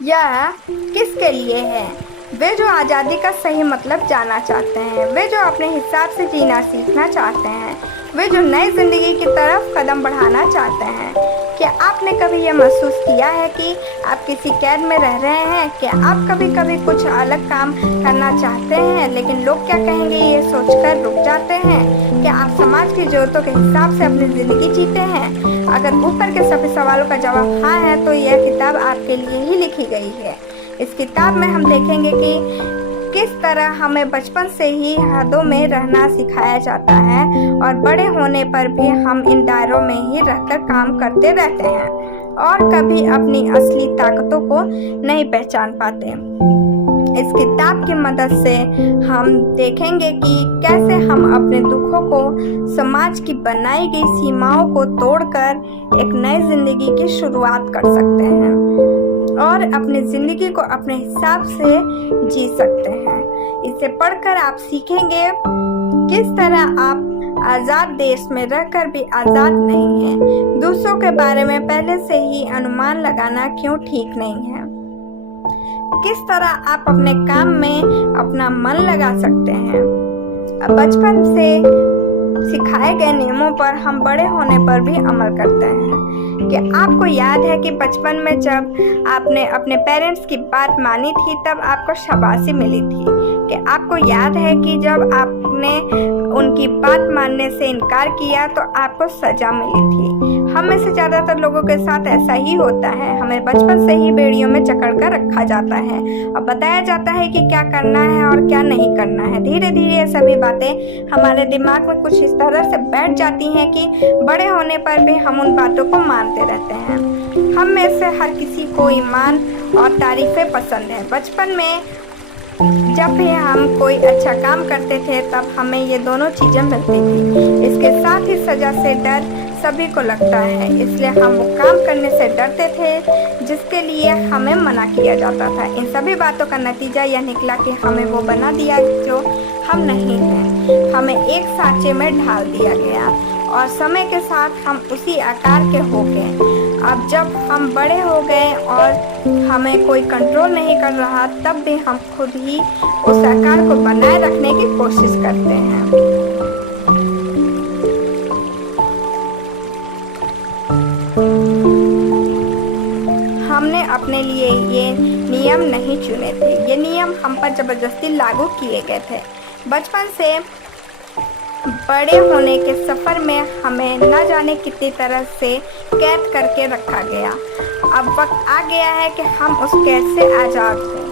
यह किसके लिए है? वे जो आज़ादी का सही मतलब जानना चाहते हैं, वे जो अपने हिसाब से जीना सीखना चाहते हैं, वे जो नई ज़िंदगी की तरफ कदम बढ़ाना चाहते हैं। क्या आपने कभी यह महसूस किया है कि आप किसी कैद में रह रहे हैं? क्या आप कभी कभी कुछ अलग काम करना चाहते हैं, लेकिन लोग क्या कहेंगे ये सोचकर रुक जाते हैं? क्या आप समाज की ज़रूरतों के हिसाब से अपनी ज़िंदगी जीते हैं? अगर ऊपर के सभी सवालों का जवाब हाँ है, तो यह किताब आपके लिए ही लिखी गई है। इस किताब में हम देखेंगे कि किस तरह हमें बचपन से ही हदों में रहना सिखाया जाता है और बड़े होने पर भी हम इन दायरों में ही रहकर काम करते रहते हैं और कभी अपनी असली ताकतों को नहीं पहचान पाते। इस किताब की मदद से हम देखेंगे कि कैसे हम अपने दुखों को, समाज की बनाई गई सीमाओं को तोड़कर एक नई जिंदगी की शुरुआत कर सकते हैं और अपनी ज़िंदगी को अपने हिसाब से जी सकते हैं। इसे पढ़कर आप सीखेंगे किस तरह आप आज़ाद देश में रहकर भी आज़ाद नहीं हैं। दूसरों के बारे में पहले से ही अनुमान लगाना क्यों ठीक नहीं है। किस तरह आप अपने काम में अपना मन लगा सकते हैं। बचपन से सिखाए गए नियमों पर हम बड़े होने पर भी अमल करते हैं। क्या आपको याद है कि बचपन में जब आपने अपने पेरेंट्स की बात मानी थी तब आपको शाबाशी मिली थी? क्या आपको याद है कि जब आपने उनकी बात मानने से इनकार किया तो आपको सज़ा मिली थी? हम में से ज़्यादातर लोगों के साथ ऐसा ही होता है। हमें बचपन से ही बेड़ियों में जकड़ कर रखा जाता है और बताया जाता है कि क्या करना है और क्या नहीं करना है। धीरे धीरे ये सभी बातें हमारे दिमाग में कुछ इस तरह से बैठ जाती हैं कि बड़े होने पर भी हम उन बातों को मानते रहते हैं। हम में से हर किसी को ईमान और तारीफ़ें पसंद है। बचपन में जब भी हम कोई अच्छा काम करते थे तब हमें ये दोनों चीज़ें मिलती थी। इसके साथ ही सज़ा से डर सभी को लगता है, इसलिए हम वो काम करने से डरते थे जिसके लिए हमें मना किया जाता था। इन सभी बातों का नतीजा यह निकला कि हमें वो बना दिया जो हम नहीं हैं। हमें एक सांचे में ढाल दिया गया और समय के साथ हम उसी आकार के हो गए। अब जब हम बड़े हो गए और हमें कोई कंट्रोल नहीं कर रहा, तब भी हम खुद ही उस आकार को बनाए रखने की कोशिश करते हैं। हमने अपने लिए ये नियम नहीं चुने थे, ये नियम हम पर ज़बरदस्ती लागू किए गए थे। बचपन से बड़े होने के सफ़र में हमें न जाने कितनी तरह से कैद करके रखा गया। अब वक्त आ गया है कि हम उस कैद से आज़ाद हों।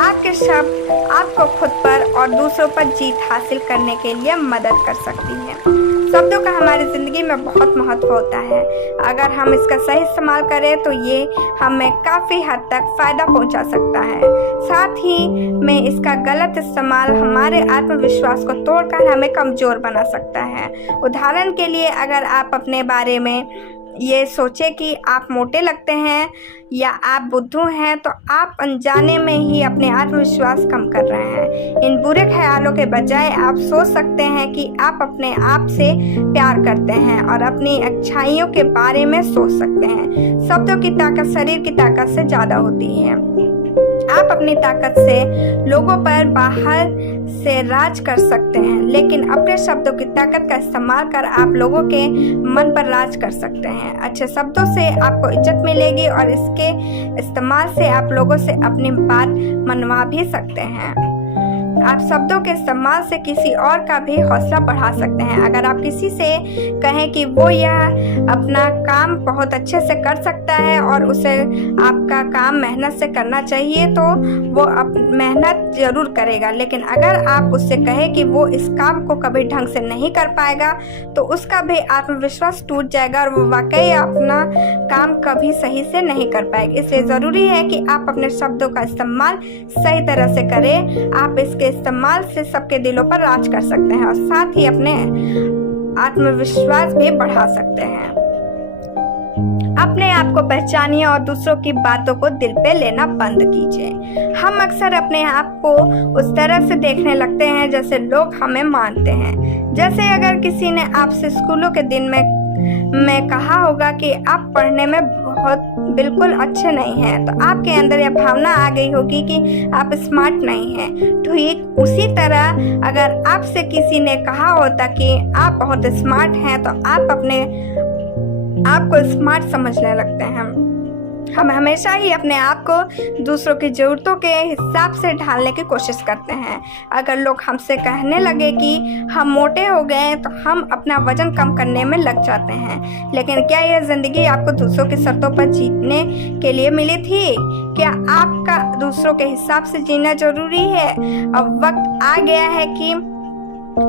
आपके शब्द आपको खुद पर और दूसरों पर जीत हासिल करने के लिए मदद कर सकती हैं। शब्दों का हमारी ज़िंदगी में बहुत महत्व होता है। अगर हम इसका सही इस्तेमाल करें तो ये हमें काफ़ी हद तक फ़ायदा पहुंचा सकता है। साथ ही में इसका गलत इस्तेमाल हमारे आत्मविश्वास को तोड़कर हमें कमज़ोर बना सकता है। उदाहरण के लिए, अगर आप अपने बारे में ये सोचें कि आप मोटे लगते हैं या आप बुद्धू हैं, तो आप अनजाने में ही अपने आत्मविश्वास कम कर रहे हैं। इन बुरे ख्यालों के बजाय आप सोच सकते हैं कि आप अपने आप से प्यार करते हैं और अपनी अच्छाइयों के बारे में सोच सकते हैं। शब्दों की ताकत शरीर की ताकत से ज़्यादा होती है। आप अपनी ताकत से लोगों पर बाहर से राज कर सकते हैं, लेकिन अपने शब्दों की ताकत का इस्तेमाल कर आप लोगों के मन पर राज कर सकते हैं। अच्छे शब्दों से आपको इज्जत मिलेगी और इसके इस्तेमाल से आप लोगों से अपनी बात मनवा भी सकते हैं। आप शब्दों के इस्तेमाल से किसी और का भी हौसला बढ़ा सकते हैं। अगर आप किसी से कहें कि वो यह अपना काम बहुत अच्छे से कर सकता है और उसे आपका काम मेहनत से करना चाहिए, तो वो मेहनत ज़रूर करेगा। लेकिन अगर आप उससे कहें कि वो इस काम को कभी ढंग से नहीं कर पाएगा, तो उसका भी आत्मविश्वास टूट जाएगा और वो वाकई अपना काम कभी सही से नहीं कर पाएगा। इसलिए ज़रूरी है कि आप अपने शब्दों का इस्तेमाल सही तरह से करें। आप इसके इस्तेमाल से सबके दिलों पर राज कर सकते हैं और साथ ही अपने आत्मविश्वास भी बढ़ा सकते हैं। अपने आप को पहचानिए और दूसरों की बातों को दिल पे लेना बंद कीजिए। हम अक्सर अपने आप को उस तरह से देखने लगते हैं जैसे लोग हमें मानते हैं। जैसे अगर किसी ने आपसे स्कूलों के दिन में में कहा होगा कि आप पढ़ने में बिल्कुल अच्छे नहीं हैं, तो आपके अंदर यह भावना आ गई होगी कि आप स्मार्ट नहीं हैं। ठीक उसी तरह अगर आपसे किसी ने कहा होता कि आप बहुत स्मार्ट हैं, तो आप अपने आप को स्मार्ट समझने लगते हैं। हम हमेशा ही अपने आप को दूसरों की ज़रूरतों के हिसाब से ढालने की कोशिश करते हैं। अगर लोग हमसे कहने लगे कि हम मोटे हो गए, तो हम अपना वजन कम करने में लग जाते हैं। लेकिन क्या यह ज़िंदगी आपको दूसरों की शर्तों पर जीतने के लिए मिली थी? क्या आपका दूसरों के हिसाब से जीना ज़रूरी है? अब वक्त आ गया है कि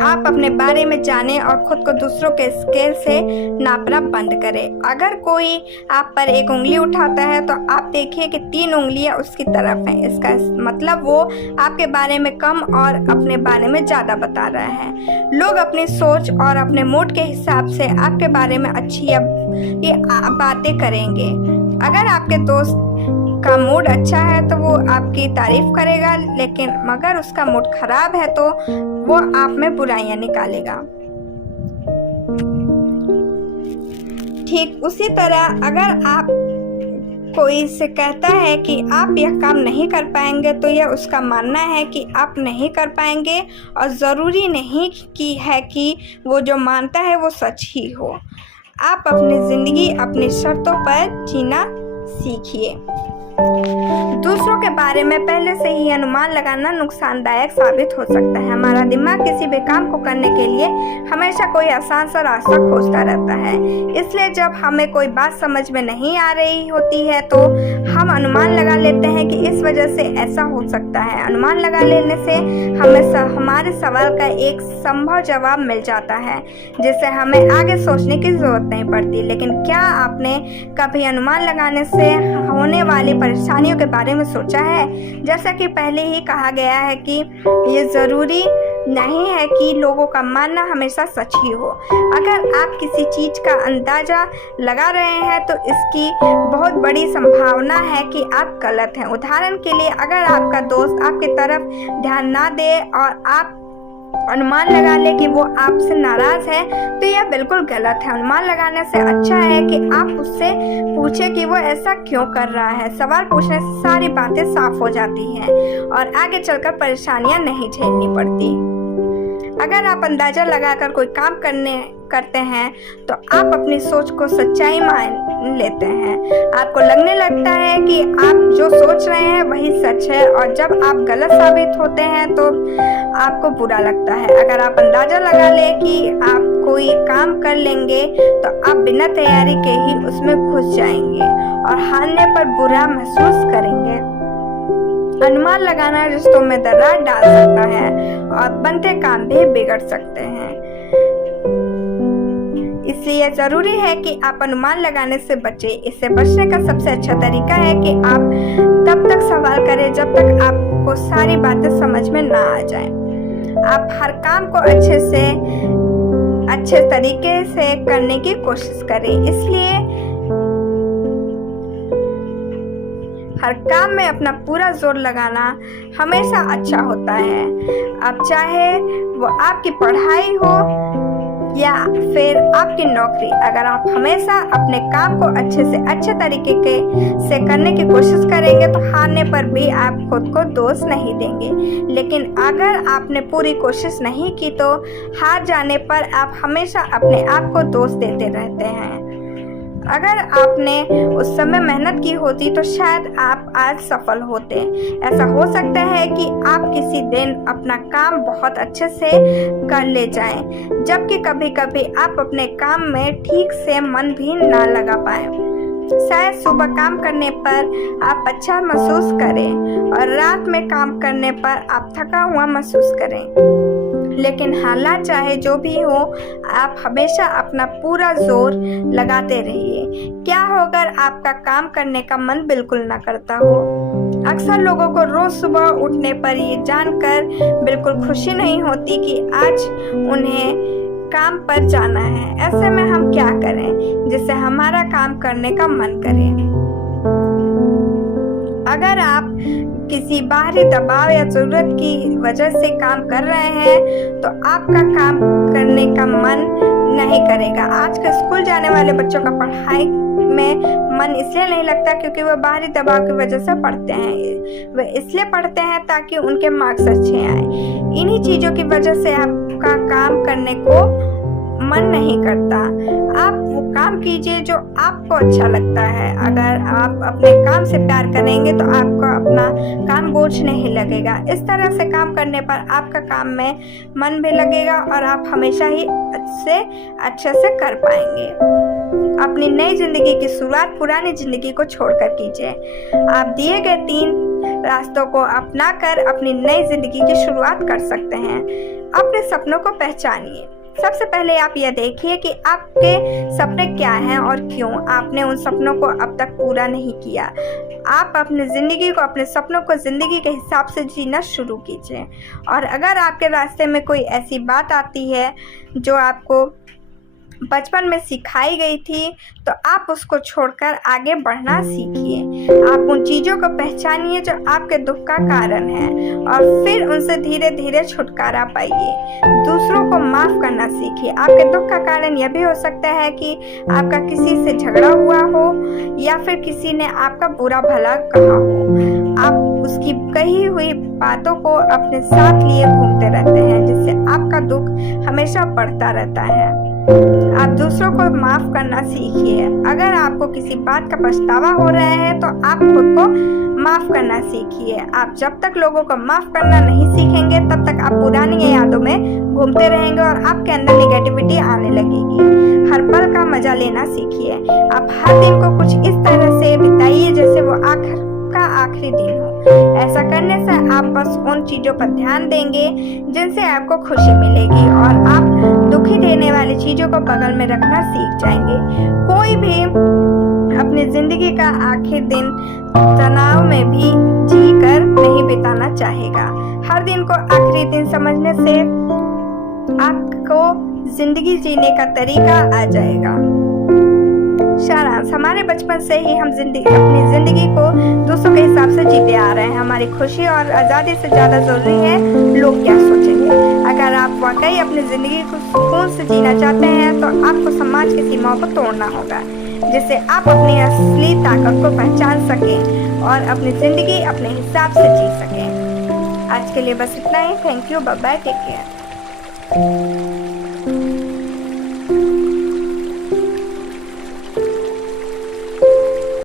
आप अपने बारे में जानें और खुद को दूसरों के स्केल से नापना बंद करें। अगर कोई आप पर एक उंगली उठाता है, तो आप देखिए कि 3 उंगलियां उसकी तरफ हैं। इसका मतलब वो आपके बारे में कम और अपने बारे में ज़्यादा बता रहा है। लोग अपनी सोच और अपने मूड के हिसाब से आपके बारे में अच्छी बातें करेंगे। अगर आपके दोस्त का मूड अच्छा है तो वो आपकी तारीफ करेगा, लेकिन मगर उसका मूड खराब है तो वो आप में बुराइयां निकालेगा। ठीक उसी तरह अगर आप कोई से कहता है कि आप यह काम नहीं कर पाएंगे, तो यह उसका मानना है कि आप नहीं कर पाएंगे, और ज़रूरी नहीं कि वो जो मानता है वो सच ही हो। आप अपनी ज़िंदगी अपनी शर्तों पर जीना सीखिए। दूसरों के बारे में पहले से ही अनुमान लगाना नुकसानदायक साबित हो सकता है। हमारा दिमाग किसी भी काम को करने के लिए हमेशा कोई आसान सा रास्ता खोजता रहता है। इसलिए जब हमें कोई बात समझ में नहीं आ रही होती है, तो हम अनुमान लगा लेते हैं कि इस वजह से ऐसा हो सकता है। अनुमान लगा लेने से हमें हमारे सवाल का एक संभव जवाब मिल जाता है, जिससे हमें आगे सोचने की जरूरत नहीं पड़ती। लेकिन क्या आपने कभी अनुमान लगाने से होने वाली परेशानियों के बारे में सोचा है? जैसा कि पहले ही कहा गया है कि ये ज़रूरी नहीं है कि लोगों का मानना हमेशा सच ही हो। अगर आप किसी चीज़ का अंदाज़ा लगा रहे हैं, तो इसकी बहुत बड़ी संभावना है कि आप गलत हैं। उदाहरण के लिए, अगर आपका दोस्त आपकी तरफ ध्यान ना दे और आप अनुमान लगा ले कि वो आपसे नाराज है, तो यह बिल्कुल गलत है। अनुमान लगाने से अच्छा है कि आप उससे पूछें कि वो ऐसा क्यों कर रहा है। सवाल पूछने से सारी बातें साफ हो जाती हैं और आगे चलकर परेशानियां नहीं झेलनी पड़ती। अगर आप अंदाजा लगाकर कोई काम करते हैं, तो आप अपनी सोच को सच्चाई मान लेते हैं। आपको लगने लगता है कि आप जो सोच रहे हैं वही सच है, और जब आप गलत साबित होते हैं तो आपको बुरा लगता है। अगर आप अंदाजा लगा लें कि आप कोई काम कर लेंगे, तो आप बिना तैयारी के ही उसमें घुस जाएंगे और हारने पर बुरा महसूस करेंगे। अनुमान लगाना रिश्तों में दरार डाल सकता है और बनते काम भी बिगड़ सकते हैं। इसलिए जरूरी है कि आप अनुमान लगाने से बचें। इससे बचने का सबसे अच्छा तरीका है कि आप तब तक सवाल करें जब तक आपको सारी बातें समझ में ना आ जाए। आप हर काम को अच्छे तरीके से करने की कोशिश करें। इसलिए हर काम में अपना पूरा जोर लगाना हमेशा अच्छा होता है। अब चाहे वो आपकी पढ़ाई हो या फिर आपकी नौकरी, अगर आप हमेशा अपने काम को अच्छे से अच्छे तरीके से करने की कोशिश करेंगे, तो हारने पर भी आप खुद को दोष नहीं देंगे। लेकिन अगर आपने पूरी कोशिश नहीं की, तो हार जाने पर आप हमेशा अपने आप को दोष देते रहते हैं। अगर आपने उस समय मेहनत की होती, तो शायद आप आज सफल होते। ऐसा हो सकता है कि आप किसी दिन अपना काम बहुत अच्छे से कर ले जाएं, जबकि कभी कभी आप अपने काम में ठीक से मन भी ना लगा पाएं। शायद सुबह काम करने पर आप अच्छा महसूस करें और रात में काम करने पर आप थका हुआ महसूस करें। लेकिन हालात चाहे जो भी हो, आप हमेशा अपना पूरा जोर लगाते रहिए। क्या हो अगर आपका काम करने का मन बिल्कुल ना करता हो? अक्सर लोगों को रोज सुबह उठने पर ये जानकर बिल्कुल खुशी नहीं होती कि आज उन्हें काम पर जाना है। ऐसे में हम क्या करें जिससे हमारा काम करने का मन करे? अगर आप किसी बाहरी दबाव या जरूरत की वजह से काम कर रहे हैं, तो आपका काम करने का मन नहीं करेगा। आजकल स्कूल जाने वाले बच्चों का पढ़ाई में मन इसलिए नहीं लगता क्योंकि वह बाहरी दबाव की वजह से पढ़ते हैं। वे इसलिए पढ़ते हैं ताकि उनके मार्क्स अच्छे आए। इन्हीं चीज़ों की वजह से आपका काम करने को मन नहीं करता। आप वो काम कीजिए जो आपको अच्छा लगता है। अगर आप अपने काम से प्यार करेंगे तो आपको अपना काम बोझ नहीं लगेगा। इस तरह से काम करने पर आपका काम में मन भी लगेगा और आप हमेशा ही अच्छे से कर पाएंगे। अपनी नई जिंदगी की शुरुआत पुरानी जिंदगी को छोड़कर कीजिए। आप दिए गए 3 रास्तों को अपनाकर अपनी नई जिंदगी की शुरुआत कर सकते हैं। अपने सपनों को पहचानिए। सबसे पहले आप यह देखिए कि आपके सपने क्या हैं और क्यों आपने उन सपनों को अब तक पूरा नहीं किया। आप अपनी ज़िंदगी को, अपने सपनों को ज़िंदगी के हिसाब से जीना शुरू कीजिए। और अगर आपके रास्ते में कोई ऐसी बात आती है जो आपको बचपन में सिखाई गई थी तो आप उसको छोड़कर आगे बढ़ना सीखिए। आप उन चीज़ों को पहचानिए जो आपके दुख का कारण है और फिर उनसे धीरे धीरे छुटकारा पाइए। दूसरों को माफ़ करना सीखिए। आपके दुख का कारण यह भी हो सकता है कि आपका किसी से झगड़ा हुआ हो या फिर किसी ने आपका बुरा भला कहा हो। आप उसकी कही हुई बातों को अपने साथ लिए घूमते रहते हैं जिससे आपका दुख हमेशा बढ़ता रहता है। आप दूसरों को माफ करना सीखिए। अगर आपको किसी बात का पछतावा हो रहा है तो आप खुद को माफ करना सीखिए। आप जब तक लोगों को माफ करना नहीं सीखेंगे तब तक आप पुरानी यादों में घूमते रहेंगे और आपके अंदर निगेटिविटी आने लगेगी। हर पल का मजा लेना सीखिए। आप हर दिन को कुछ इस तरह से बिताइए जैसे वो आखिरी दिन हो। ऐसा करने से आप बस उन चीज़ों पर ध्यान देंगे जिनसे आपको खुशी मिलेगी और आप दुखी देने वाली चीज़ों को बगल में रखना सीख जाएंगे। कोई भी अपनी ज़िंदगी का आखिरी दिन तनाव में भी जीकर नहीं बिताना चाहेगा। हर दिन को आखिरी दिन समझने से आपको ज़िंदगी जीने का तरीका आ जाएगा। सारांश, हमारे बचपन से ही हम अपनी ज़िंदगी को दूसरों के हिसाब से जीते आ रहे हैं। हमारी खुशी और आज़ादी से ज़्यादा ज़रूरी है लोग क्या सोचेंगे। अगर आप वाकई अपनी ज़िंदगी को सुकून से जीना चाहते हैं तो आपको समाज की सीमाओं को तोड़ना होगा जिससे आप अपनी असली ताकत को पहचान सकें और अपनी ज़िंदगी अपने हिसाब से जी सकें। आज के लिए बस इतना ही। Thank you, bye bye, take care.